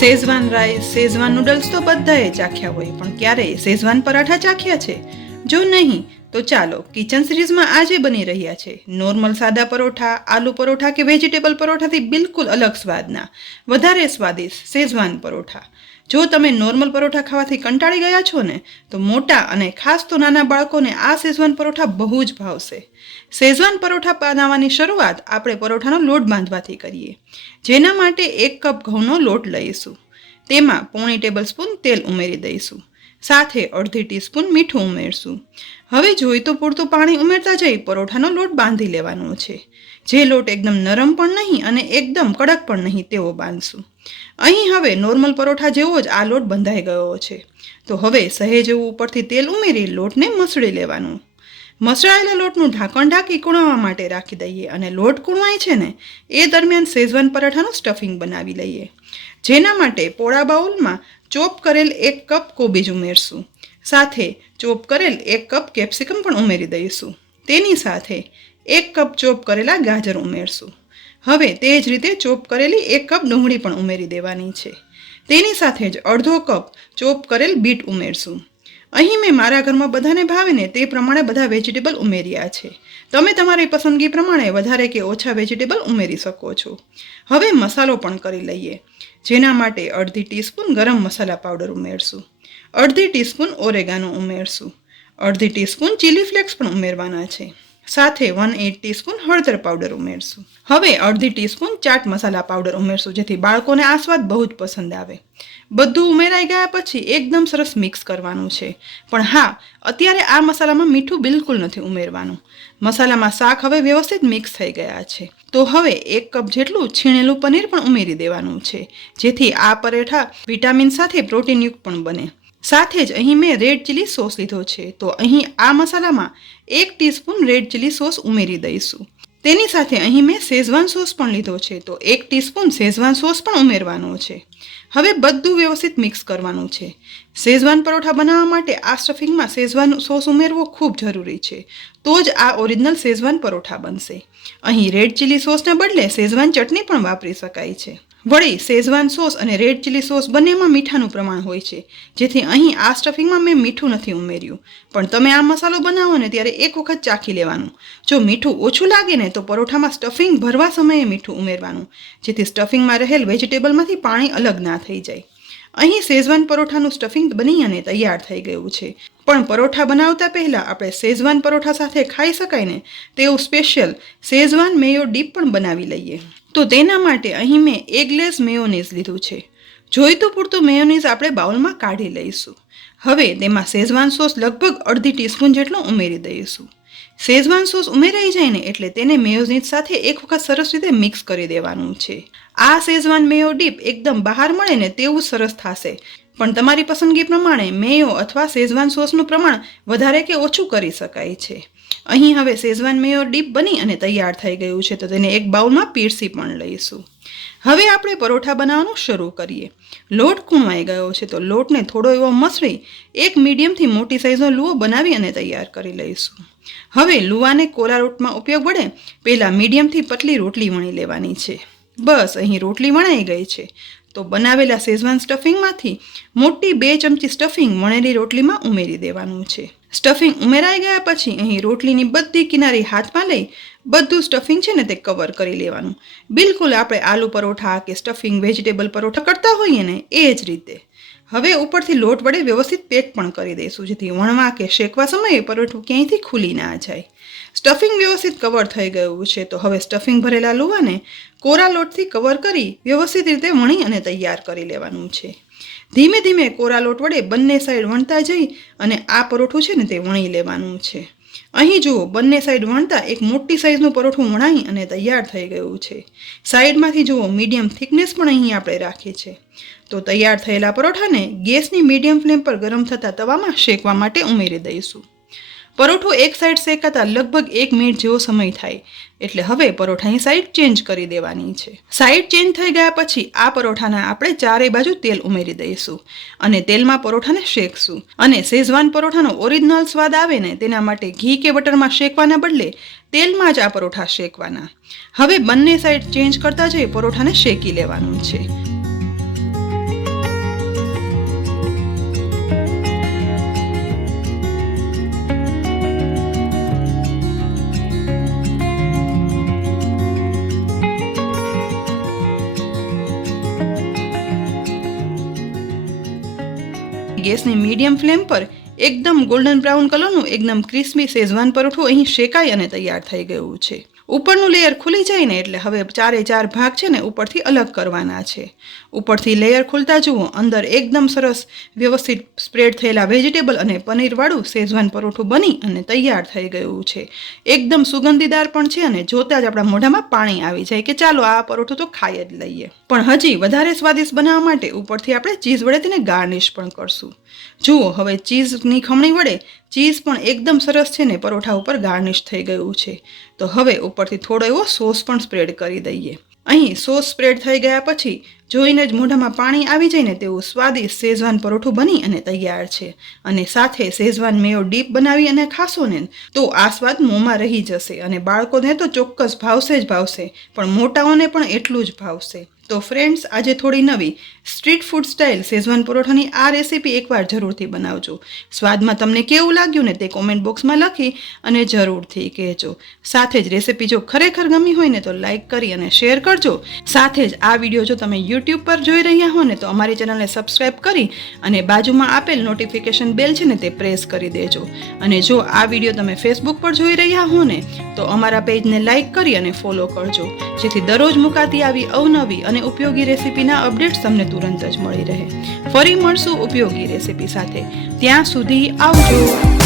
Schezwan rice, Schezwan noodles તો બધાએ ચાખ્યા હોય, પણ ક્યારેય શેઝવાન પરાઠા ચાખ્યા છે? જો નહીં તો ચાલો કિચન સિરીઝમાં આજે બની રહ્યા છે નોર્મલ સાદા પરોઠા, આલુ પરોઠા કે વેજીટેબલ પરોઠાથી બિલકુલ અલગ સ્વાદના વધારે સ્વાદિષ્ટ શેઝવાન પરોઠા. જો તમે નોર્મલ પરોઠા ખાવાથી કંટાળી ગયા છો ને, તો મોટા અને ખાસ તો નાના બાળકોને આ શેઝવાન પરોઠા બહુ જ ભાવશે. શેઝવાન પરોઠા બનાવવાની શરૂઆત આપણે પરોઠાનો લોટ બાંધવાથી કરીએ. જેના માટે 1 કપ ઘઉંનો લોટ લઈશું. તેમાં 1/4 ટેબલસ્પૂન તેલ ઉમેરી દઈશું. સાથે 1/2 ટીસ્પૂન મીઠું ઉમેરશું. હવે જોઈતું પૂરતું પાણી ઉમેરતા જઈ પરોઠાનો લોટ બાંધી લેવાનો છે. જે લોટ એકદમ નરમ પણ નહીં અને એકદમ કડક પણ નહીં તેવો બાંધશું. અહીં હવે નોર્મલ પરોઠા જેવો જ આ લોટ બંધાઈ ગયો છે. તો હવે સહેજ એવું ઉપરથી તેલ ઉમેરી લોટને મસળી લેવાનું. મસળાયેલા લોટનું ઢાંકણ ઢાંકી કૂણવા માટે રાખી દઈએ અને લોટ કૂણવાય છે ને એ દરમિયાન શેઝવાન પરાઠાનું સ્ટફિંગ બનાવી લઈએ. જેના માટે પોળા બાઉલમાં ચોપ કરેલ 1 કપ કોબીજ ઉમેરશું. સાથે ચોપ કરેલ 1 કપ કેપ્સિકમ પણ ઉમેરી દઈશું. તેની સાથે 1 કપ ચોપ કરેલા ગાજર ઉમેરશું. હવે તે જ રીતે ચોપ કરેલી 1 કપ ડુંગળી પણ ઉમેરી દેવાની છે. તેની સાથે જ અડધો કપ ચોપ કરેલ બીટ ઉમેરશું. અહીં મેં મારા ઘરમાં બધાને ભાવે ને તે પ્રમાણે બધા વેજીટેબલ ઉમેર્યા છે. તમે તમારી પસંદગી પ્રમાણે વધારે કે ઓછા વેજીટેબલ ઉમેરી શકો છો. હવે મસાલો પણ કરી લઈએ. જેના માટે 1/2 ટીસ્પૂન ગરમ મસાલા પાવડર ઉમેરશું. 1/2 ટીસ્પૂન ઓરેગાનો ઉમેરશું. 1/2 ટીસ્પૂન ચીલી ફ્લેક્સ પણ ઉમેરવાના છે. સાથે 1/8 ટીસ્પૂન હળદર પાવડર ઉમેરશું. હવે 1/2 ટીસ્પૂન ચાટ મસાલા પાવડર ઉમેરશું, જેથી બાળકોને આ સ્વાદ બહુ જ પસંદ આવે. બધું ઉમેરાઈ ગયા પછી એકદમ સરસ મિક્સ કરવાનું છે. પણ હા, અત્યારે આ મસાલામાં મીઠું બિલકુલ નથી ઉમેરવાનું. મસાલામાં શાક હવે વ્યવસ્થિત મિક્સ થઈ ગયા છે. તો હવે 1 કપ જેટલું છીણેલું પનીર પણ ઉમેરી દેવાનું છે, જેથી આ પરાઠા વિટામિન સાથે પ્રોટીનયુક્ત પણ બને. સાથે જ અહીં મેં રેડ ચીલી સોસ લીધો છે. તો અહીં આ મસાલામાં 1 ટીસ્પૂન રેડ ચીલી સોસ ઉમેરી દઈશું. તેની સાથે અહીં મેં શેઝવાન સોસ પણ લીધો છે. તો 1 ટીસ્પૂન શેઝવાન સોસ પણ ઉમેરવાનો છે. હવે બધું વ્યવસ્થિત મિક્સ કરવાનું છે. શેઝવાન પરોઠા બનાવવા માટે આ સ્ટફિંગમાં શેઝવાન સોસ ઉમેરવો ખૂબ જરૂરી છે. તો જ આ ઓરિજિનલ શેઝવાન પરોઠા બનશે. અહીં રેડ ચીલી સોસને બદલે શેઝવાન ચટણી પણ વાપરી શકાય છે. વળી શેઝવાન સોસ અને રેડ ચીલી સોસ બંનેમાં મીઠાનું પ્રમાણ હોય છે, જેથી અહીં આ સ્ટફિંગમાં મેં મીઠું નથી ઉમેર્યું. પણ તમે આ મસાલો બનાવો ને ત્યારે એક વખત ચાખી લેવાનું. જો મીઠું ઓછું લાગે ને તો પરોઠામાં સ્ટફિંગ ભરવા સમયે મીઠું ઉમેરવાનું, જેથી સ્ટફિંગમાં રહેલ વેજીટેબલમાંથી પાણી અલગ ના થઈ જાય. અહીં શેઝવાન પરોઠાનું સ્ટફિંગ બની અને તૈયાર થઈ ગયું છે. પણ પરોઠા બનાવતા પહેલાં આપણે શેઝવાન પરોઠા સાથે ખાઈ શકાય ને તેવું સ્પેશિયલ શેઝવાન મેયો ડીપ પણ બનાવી લઈએ. તો તેના માટે અહીં મેં 1 ગ્લાસ મેયોનીઝ લીધું છે. જોઈતું પૂરતું મેયોનીઝ આપણે બાઉલમાં કાઢી લઈશું. હવે તેમાં શેઝવાન સોસ લગભગ 1/2 ટીસ્પૂન જેટલો ઉમેરી દઈશું. શેઝવાન સોસ ઉમેરાઈ જાય ને એટલે તેને મેયોનીઝ સાથે એક વખત સરસ રીતે મિક્સ કરી દેવાનું છે. આ શેઝવાન મેયો ડીપ એકદમ બહાર મળે ને તેવું સરસ થશે. પણ તમારી પસંદગી પ્રમાણે મેયો અથવા શેઝવાન સોસનું પ્રમાણ વધારે કે ઓછું કરી શકાય છે. અહીં હવે શેઝવાન મેયો ડીપ બની અને તૈયાર થઈ ગયું છે. તો તેને એક બાઉલમાં પીરસી પણ લઈશું. હવે આપણે પરોઠા બનાવવાનું શરૂ કરીએ. લોટ કૂણવાઈ ગયો છે. તો લોટને થોડો એવો મસળી એક મીડિયમથી મોટી સાઈઝનો લુઓ બનાવી અને તૈયાર કરી લઈશું. હવે લુવાને કોરા લોટમાં ઉપયોગ વડે પહેલાં મીડિયમથી પતલી રોટલી વણી લેવાની છે. બસ અહીં રોટલી વણાઈ ગઈ છે. તો બનાવેલા શેઝવાન સ્ટફિંગમાંથી મોટી 2 ચમચી સ્ટફિંગ વણેલી રોટલીમાં ઉમેરી દેવાનું છે. સ્ટફિંગ ઉમેરાઈ ગયા પછી અહીં રોટલીની બધી કિનારી હાથમાં લઈ બધું સ્ટફિંગ છે ને તે કવર કરી લેવાનું. બિલકુલ આપણે આલુ પરોઠા કે સ્ટફિંગ વેજીટેબલ પરોઠા કરતા હોઈએ ને એ જ રીતે. હવે ઉપરથી લોટ વડે વ્યવસ્થિત પેક પણ કરી દઈશું, જેથી વણવા કે શેકવા સમયે પરોઠું ક્યાંયથી ખુલી ના જાય. સ્ટફિંગ વ્યવસ્થિત કવર થઈ ગયું છે. તો હવે સ્ટફિંગ ભરેલા લુવાને કોરા લોટથી કવર કરી વ્યવસ્થિત રીતે વણી અને તૈયાર કરી લેવાનું છે. ધીમે ધીમે કોરા લોટ વડે બંને સાઈડ વણતા જઈ અને આ પરોઠું છે ને તે વણી લેવાનું છે. અહીં જુઓ, બંને સાઈડ વણતા એક મોટી સાઈઝનું પરોઠું વણાઈ અને તૈયાર થઈ ગયું છે. સાઈડમાંથી જુઓ મીડિયમ થિકનેસ પણ અહીં આપણે રાખી છે. તો તૈયાર થયેલા પરોઠાને ગેસની મીડિયમ ફ્લેમ પર ગરમ થતા તવામાં શેકવા માટે ઉમેરી દઈશું. પરોઠું એક સાઈડ શેકાતા લગભગ 1 મિનિટ જેવો સમય થાય એટલે હવે પરોઠાની સાઈડ ચેન્જ કરી દેવાની છે. સાઈડ ચેન્જ થઈ ગયા પછી આ પરોઠાના આપણે ચારેય બાજુ તેલ ઉમેરી દઈશું અને તેલમાં પરોઠાને શેકશું. અને શેઝવાન પરોઠાનો ઓરિજિનલ સ્વાદ આવે ને તેના માટે ઘી કે બટરમાં શેકવાના બદલે તેલમાં જ આ પરોઠા શેકવાના. હવે બંને સાઈડ ચેન્જ કરતા જઈ પરોઠાને શેકી લેવાનું છે. ગેસની મીડિયમ ફ્લેમ પર એકદમ ગોલ્ડન બ્રાઉન કલરનું એકદમ ક્રિસ્પી શેઝવાન પરોઠું અહીં શેકાઈ અને તૈયાર થઈ ગયું છે. ઉપરનું લેયર ખુલી જાય ને એટલે હવે 4 ભાગ છે ને ઉપરથી અલગ કરવાના છે. ઉપરથી લેયર ખુલતા જુઓ, અંદર એકદમ સરસ વ્યવસ્થિત સ્પ્રેડ થયેલા વેજીટેબલ અને પનીરવાળું શેઝવાન પરોઠું બની અને તૈયાર થઈ ગયું છે. એકદમ સુગંધીદાર પણ છે અને જોતાં જ આપણા મોઢામાં પાણી આવી જાય કે ચાલો આ પરોઠું તો ખાઈ જ લઈએ. પણ હજી વધારે સ્વાદિષ્ટ બનાવવા માટે ઉપરથી આપણે ચીઝ વડે તેને ગાર્નિશ પણ કરશું. જુઓ, હવે ચીઝની ખમણી વડે ચીઝ પણ એકદમ સરસ છે ને પરોઠા ઉપર ગાર્નિશ થઈ ગયું છે. તો હવે ઉપરથી થોડો એવો સોસ પણ સ્પ્રેડ કરી દઈએ. અહીં સોસ સ્પ્રેડ થઈ ગયા પછી જોઈને જ મોઢામાં પાણી આવી જાય ને તેવું સ્વાદિષ્ટ શેઝવાન પરોઠું બની અને તૈયાર છે. અને સાથે શેઝવાન મેયો ડીપ બનાવી અને ખાશો ને તો આ સ્વાદ મોંમાં રહી જશે અને બાળકોને તો ચોક્કસ ભાવશે જ ભાવશે, પણ મોટાઓને પણ એટલું જ ભાવશે. તો ફ્રેન્ડ્સ, આજે થોડી નવી સ્ટ્રીટ ફૂડ સ્ટાઇલ શેઝવાન પરોઠાની આ રેસીપી એકવાર જરૂરથી બનાવજો. સ્વાદમાં તમને કેવું લાગ્યું ને તે કોમેન્ટ બોક્સમાં લખી અને જરૂરથી કહેજો. સાથે જ રેસીપી જો ખરેખર ગમી હોય ને તો લાઇક કરી અને શેર કરજો. સાથે જ આ વિડીયો જો તમે યુટ્યુબ પર જોઈ રહ્યા હો ને તો અમારી ચેનલને સબસ્ક્રાઈબ કરી અને બાજુમાં આપેલ નોટિફિકેશન બેલ છે ને તે પ્રેસ કરી દેજો. અને જો આ વિડીયો તમે ફેસબુક પર જોઈ રહ્યા હો ને તો અમારા પેજને લાઇક કરી અને ફોલો કરજો, જેથી દરરોજ મુકાતી આવી અવનવી અને ઉપયોગી રેસીપીના અપડેટ્સ તમને તુરંત જ મળી રહે. ફરી મળશું ઉપયોગી રેસીપી સાથે. ત્યાં સુધી આવજો.